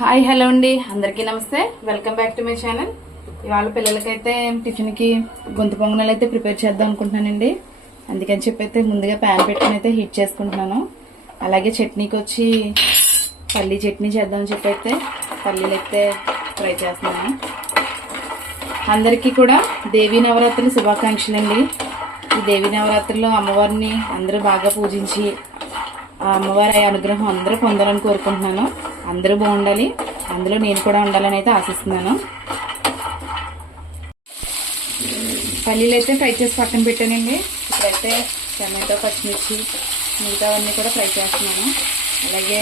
Hi hello అండి. అందరికీ నమస్తే. Welcome back to my channel. ఇవాళ పిల్లలకైతే టిఫిన్కి గొంతు పొంగనాలు అయితే ప్రిపేర్ చేద్దాం అనుకుంటున్నానండి. అందుకని చెప్పి అయితే ముందుగా ప్యాన్ పెట్టుకుని అయితే హీట్ చేసుకుంటున్నాను. అలాగే చట్నీకి వచ్చి పల్లీ చట్నీ చేద్దామని చెప్పి అయితే పల్లీలు అయితే ఫ్రై చేస్తున్నాను. అందరికీ కూడా దేవీ నవరాత్రులు శుభాకాంక్షలు అండి ఈ దేవీ నవరాత్రుల్లో అమ్మవారిని అందరూ బాగా పూజించి ఆ అమ్మవారి అనుగ్రహం అందరూ పొందాలని కోరుకుంటున్నాను. అందరూ బాగుండాలి. అందులో నేను కూడా ఉండాలని అయితే ఆశిస్తున్నాను. పల్లీలు అయితే ఫ్రై చేసి పక్కన పెట్టానండి. ఇప్పుడైతే టమాటో పచ్చిమిర్చి మిగతావన్నీ కూడా ఫ్రై చేస్తున్నాను. అలాగే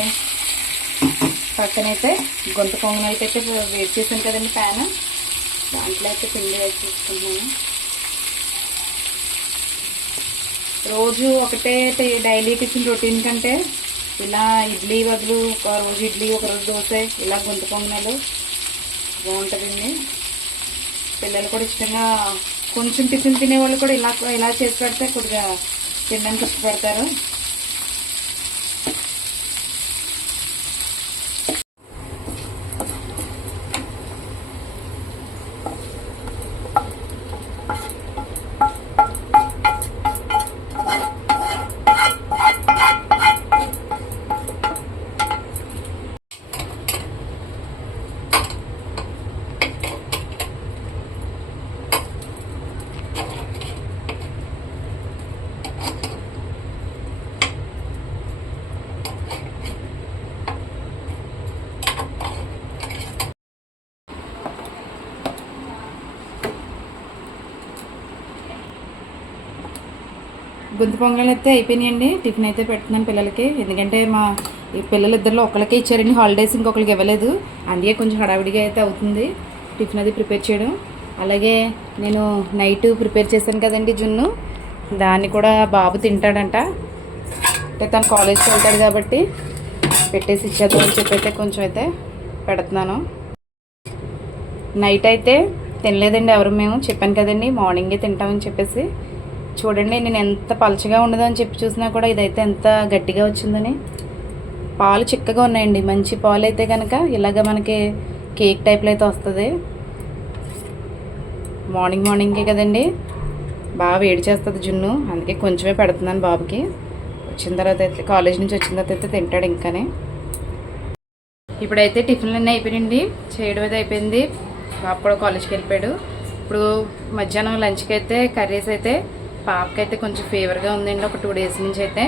పక్కనైతే గొంత పొంగనాలకి అయితే వేడి చేశాను కదండి ప్యాన్. దాంట్లో అయితే పిండి వేసి తీసుకుంటున్నాను. రోజు ఒకటే డైలీ టిఫిన్ రొటీన్ కంటే ఇలా ఇడ్లీ బదులు ఒక రోజు ఇడ్లీ ఒకరోజు దోశ ఇలా గొంతు పొంగనాలు బాగుంటుందండి. పిల్లలు కూడా ఇష్టంగా కొంచెం టిఫిన్ తినేవాళ్ళు కూడా ఇలా ఇలా చేసి పెడితే కొద్దిగా తినడానికి ఇష్టపడతారు. గుంత పొంగల్ అయితే అయిపోయినాయండి. టిఫిన్ అయితే పెడుతున్నాను పిల్లలకి. ఎందుకంటే మా ఈ పిల్లలిద్దరిలో ఒకరికే ఇచ్చారండి హాలిడేస్ ఇంకొకరికి ఇవ్వలేదు. అందుకే కొంచెం హడావిడిగా అయితే అవుతుంది. టిఫిన్ అది ప్రిపేర్ చేయడం. అలాగే నేను నైట్ ప్రిపేర్ చేశాను కదండి జున్ను. దాన్ని కూడా బాబు తింటాడంట. అంటే తను కాలేజ్కి వెళ్తాడు కాబట్టి పెట్టేసి ఇచ్చేద్దామని చెప్పి అయితే కొంచెం అయితే పెడుతున్నాను. నైట్ అయితే తినలేదండి ఎవరు మేము. చెప్పాను కదండి మార్నింగే తింటామని చెప్పేసి. చూడండి నేను ఎంత పలచగా ఉండదో అని చెప్పి చూసినా కూడా ఇదైతే ఎంత గట్టిగా వచ్చిందని. పాలు చిక్కగా ఉన్నాయండి. మంచి పాలు అయితే కనుక ఇలాగ మనకి కేక్ టైప్లో అయితే వస్తుంది. మార్నింగ్ మార్నింగే కదండి. బాగా వేడి చేస్తుంది జున్ను. అందుకే కొంచెమే పెడుతున్నాను బాబుకి. వచ్చిన తర్వాత అయితే కాలేజ్ నుంచి వచ్చిన తర్వాత అయితే తింటాడు ఇంకానే. ఇప్పుడైతే టిఫిన్లు అన్నీ అయిపోయినండి చేయడం అయితే అయిపోయింది. బాబు కూడా కాలేజ్కి వెళ్ళిపోయాడు. ఇప్పుడు మధ్యాహ్నం లంచ్కి అయితే కర్రీస్ అయితే పాపకి అయితే కొంచెం ఫీవర్గా ఉందండి. ఒక టూ డేస్ నుంచి అయితే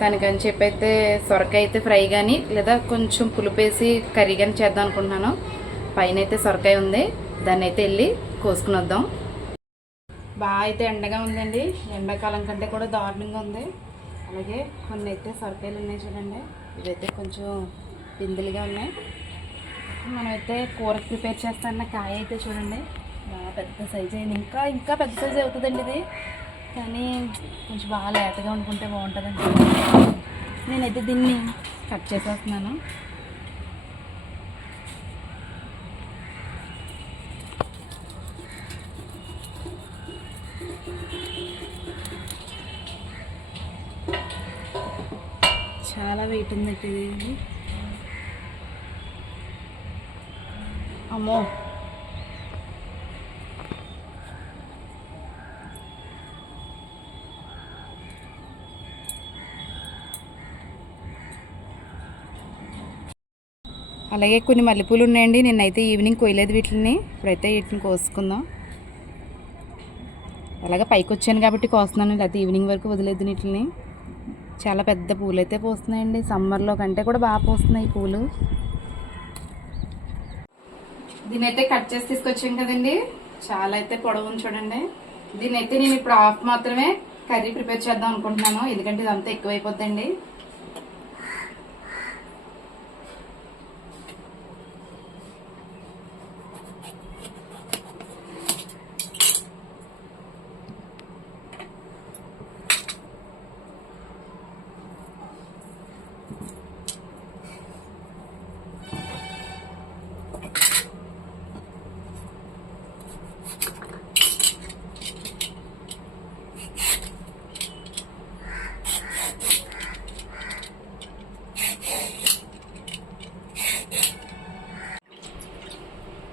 దానికని చెప్పి అయితే సొరకాయ అయితే ఫ్రై కానీ లేదా కొంచెం పులుపేసి కర్రీ కానీ చేద్దాం అనుకుంటున్నాను. పైన అయితే సొరకాయ ఉంది. దాన్ని అయితే వెళ్ళి కోసుకుని వద్దాం బాగా అయితే ఎండగా ఉందండి. ఎండాకాలం కంటే కూడా దారుణంగా ఉంది. అలాగే కొన్ని అయితే సొరకాయలు ఉన్నాయి చూడండి. ఇవైతే కొంచెం పిందులుగా ఉన్నాయి. మనమైతే కూర ప్రిపేర్ చేస్తాన్న కాయ అయితే చూడండి. బాగా పెద్ద సైజ్ అయింది. ఇంకా ఇంకా పెద్ద సైజ్ అవుతుందండి ఇది. కానీ కొంచెం బాగా లేతగా వండుకుంటే బాగుంటుందండి. నేనైతే దీన్ని కట్ చేసేస్తున్నాను. చాలా వెయిట్ ఉందండి ఇది. అమ్మో! అలాగే కొన్ని మల్లెపూలు ఉన్నాయండి. నిన్నైతే ఈవినింగ్ కోయలేదు వీటిని ఇప్పుడైతే వీటిని కోసుకుందాం. అలాగే పైకి వచ్చాను కాబట్టి కోస్తున్నాను. లేకపోతే ఈవినింగ్ వరకు వదిలేదు వీటిని చాలా పెద్ద పూలు అయితే పోస్తున్నాయండి. సమ్మర్లో కంటే కూడా బాగా పోస్తున్నాయి ఈ పూలు. దీని అయితే కట్ చేసి తీసుకొచ్చాం కదండి. చాలా అయితే పొడవు చూడండి. దీని అయితే నేను ఇప్పుడు ఆఫ్ మాత్రమే కర్రీ ప్రిపేర్ చేద్దాం అనుకుంటున్నాను. ఎందుకంటే ఇదంతా ఎక్కువైపోద్దండి.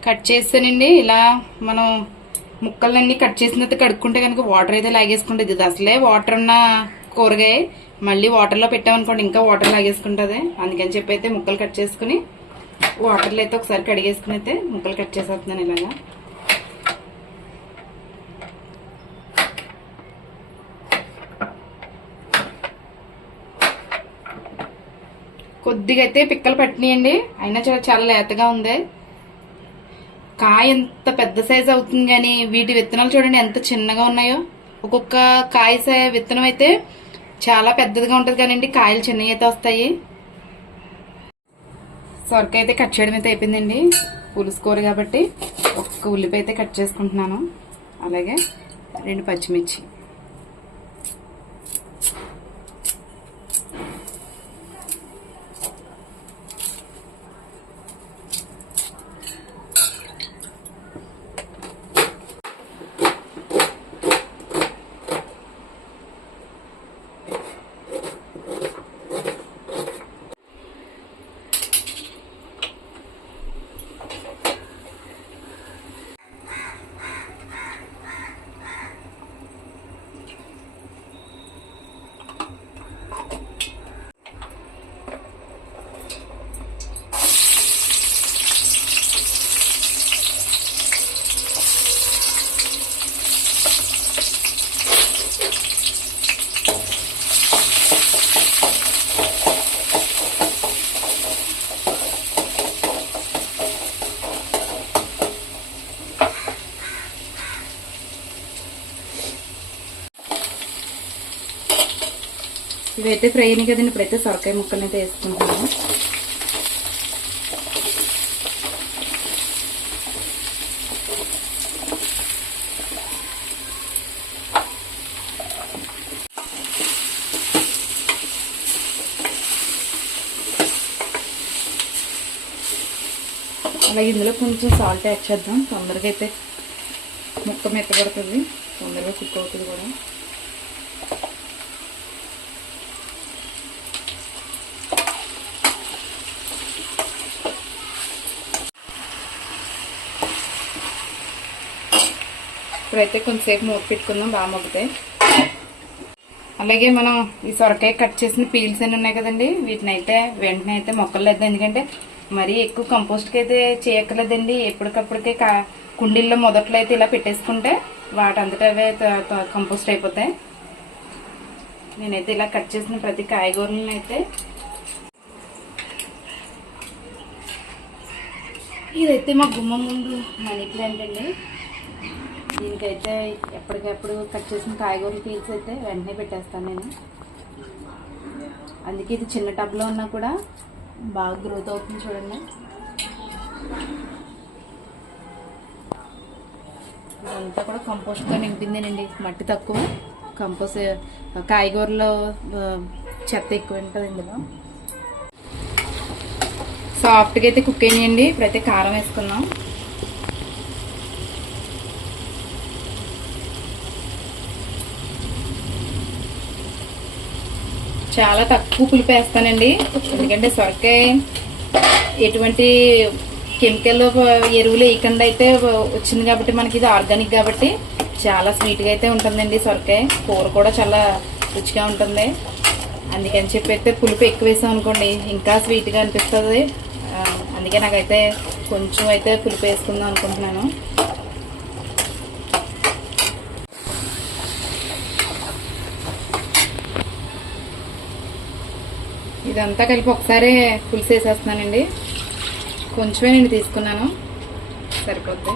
కట్ చేస్తానండి ఇలా మనం ముక్కలన్నీ కట్ చేసినంత కడుక్కుంటే కనుక వాటర్ అయితే లాగేసుకుంటుంది. ఇది అసలే వాటర్ ఉన్న కూరగాయ. మళ్ళీ వాటర్లో పెట్టామనుకోండి ఇంకా వాటర్ లాగేసుకుంటుంది. అందుకని చెప్పి అయితే ముక్కలు కట్ చేసుకుని వాటర్లో అయితే ఒకసారి కడిగేసుకుని అయితే ముక్కలు కట్ చేసేస్తున్నాను ఇలాగా. కొద్దిగా అయితే పిక్కలు పట్టినాయండి. అయినా చాలా చాలా లేతగా ఉంది. కాయ ఎంత పెద్ద సైజు అవుతుంది కానీ వీటి విత్తనాలు చూడండి ఎంత చిన్నగా ఉన్నాయో. ఒక్కొక్క కాయ సై- విత్తనం అయితే చాలా పెద్దదిగా ఉంటుంది కానివ్వండి కాయలు చిన్నవి అయితే వస్తాయి. సొరక అయితే కట్ చేయడం అయితే అయిపోయిందండి. పులుసు కూర కాబట్టి ఒక్క ఉల్లిపాయ అయితే కట్ చేసుకుంటున్నాను. అలాగే రెండు పచ్చిమిర్చి. ఇవైతే ఫ్రై అయినాయి కదండి ఇప్పుడైతే సొరకాయ ముక్కలు అయితే వేసుకుంటాను అలాగే ఇందులో కొంచెం సాల్ట్ యాడ్ చేద్దాం. తొందరగా అయితే ముక్క మెత్తబడుతుంది. తొందరగా కుక్ అవుతుంది కూడా. ఇప్పుడైతే కొంతసేపు మూత పెట్టుకుందాం బాగా మొగ్గుతాయి. అలాగే మనం ఈ సొరకాయ కట్ చేసిన పీల్స్ అన్ని ఉన్నాయి కదండి వీటిని అయితే వెంటనే అయితే మొక్కలు లేదు ఎందుకంటే మరీ ఎక్కువ కంపోస్ట్కి అయితే చేయక్కర్లేదండి. ఎప్పటికప్పటికే కా కుండీల్లో మొదట్లో అయితే ఇలా పెట్టేసుకుంటే వాటంతటా అవే త- కంపోస్ట్ అయిపోతాయి. నేనైతే ఇలా కట్ చేసిన ప్రతి కాయగూరలను అయితే ఇదైతే మా గుమ్మ ముందు మనీ ప్లాంట్ అండి. దీనికైతే ఎప్పటికప్పుడు కట్ చేసిన కాయగూరలు పీల్స్ అయితే వెంటనే పెట్టేస్తాను నేను. అందుకే ఇది చిన్న టబ్లో ఉన్నా కూడా బాగా గ్రోత్ అవుతుంది చూడండి. ఇదంతా కూడా కంపోస్ట్తో నింపిందేనండి. మట్టి తక్కువ. కంపోస్ట్ కాయగూరలో చెత్త ఎక్కువ ఉంటుంది ఇందులో. సాఫ్ట్గా అయితే కుక్ అయినాయండి. ఇప్పుడైతే కారం వేసుకున్నాం. చాలా తక్కువ పులుపు వేస్తానండి. ఎందుకంటే సొరకాయ ఎటువంటి కెమికల్ ఎరువులు వేయకుండా అయితే వచ్చింది కాబట్టి మనకి ఇది ఆర్గానిక్ కాబట్టి చాలా స్వీట్గా అయితే ఉంటుందండి సొరకాయ. కూర కూడా చాలా రుచిగా ఉంటుంది. అందుకని చెప్పి అయితే పులుపు ఎక్కువ వేసాం అనుకోండి ఇంకా స్వీట్గా అనిపిస్తుంది. అందుకే నాకైతే కొంచెం అయితే పులుపు వేసుకుందాం అనుకుంటున్నాను. ఇదంతా కలిపి ఒకసారి పులుసు వేసేస్తున్నానండి కొంచెమే నేను తీసుకున్నాను. సరిపోద్ది.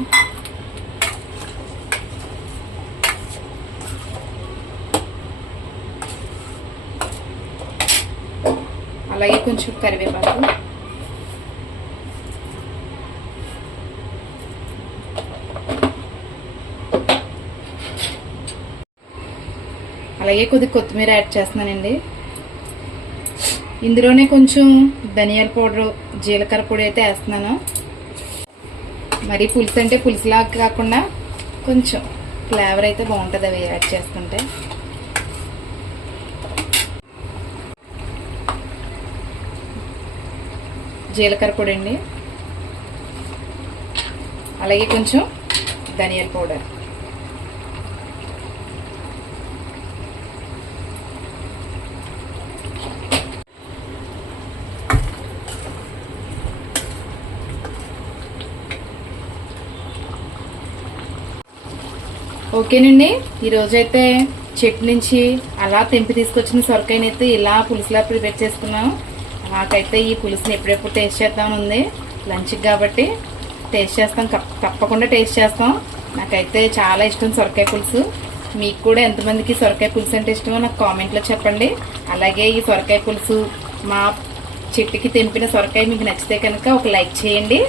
అలాగే కొంచెం కరివేపాకు. అలాగే కొద్ది కొత్తిమీర యాడ్ చేస్తున్నానండి. ఇందులోనే కొంచెం ధనియాల పౌడరు జీలకర్ర పొడి అయితే వేస్తున్నాను. మరి పులుసు అంటే పులుసులాగా కాకుండా కొంచెం ఫ్లేవర్ అయితే బాగుంటుంది అవి యాడ్ చేస్తుంటే. జీలకర్ర పొడి అండి. అలాగే కొంచెం ధనియాల పౌడర్. ఓకేనండి. ఈరోజైతే చెట్టు నుంచి అలా తెంపి తీసుకొచ్చిన సొరకాయనైతే ఇలా పులుసులా ప్రిపేర్ చేసుకున్నాం. నాకైతే ఈ పులుసుని ఎప్పుడెప్పుడు టేస్ట్ చేద్దామని ఉంది. లంచ్కి కాబట్టి టేస్ట్ చేస్తాం. తప్పకుండా టేస్ట్ చేస్తాం. నాకైతే చాలా ఇష్టం సొరకాయ పులుసు. మీకు కూడా ఎంతమందికి సొరకాయ పులుసు అంటే ఇష్టమో నాకు కామెంట్లో చెప్పండి. అలాగే ఈ సొరకాయ పులుసు మా చెట్టుకి తెంపిన సొరకాయ మీకు నచ్చితే కనుక ఒక లైక్ చేయండి.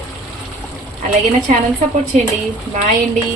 అలాగే నా ఛానల్ సపోర్ట్ చేయండి. బాయ్ అండి.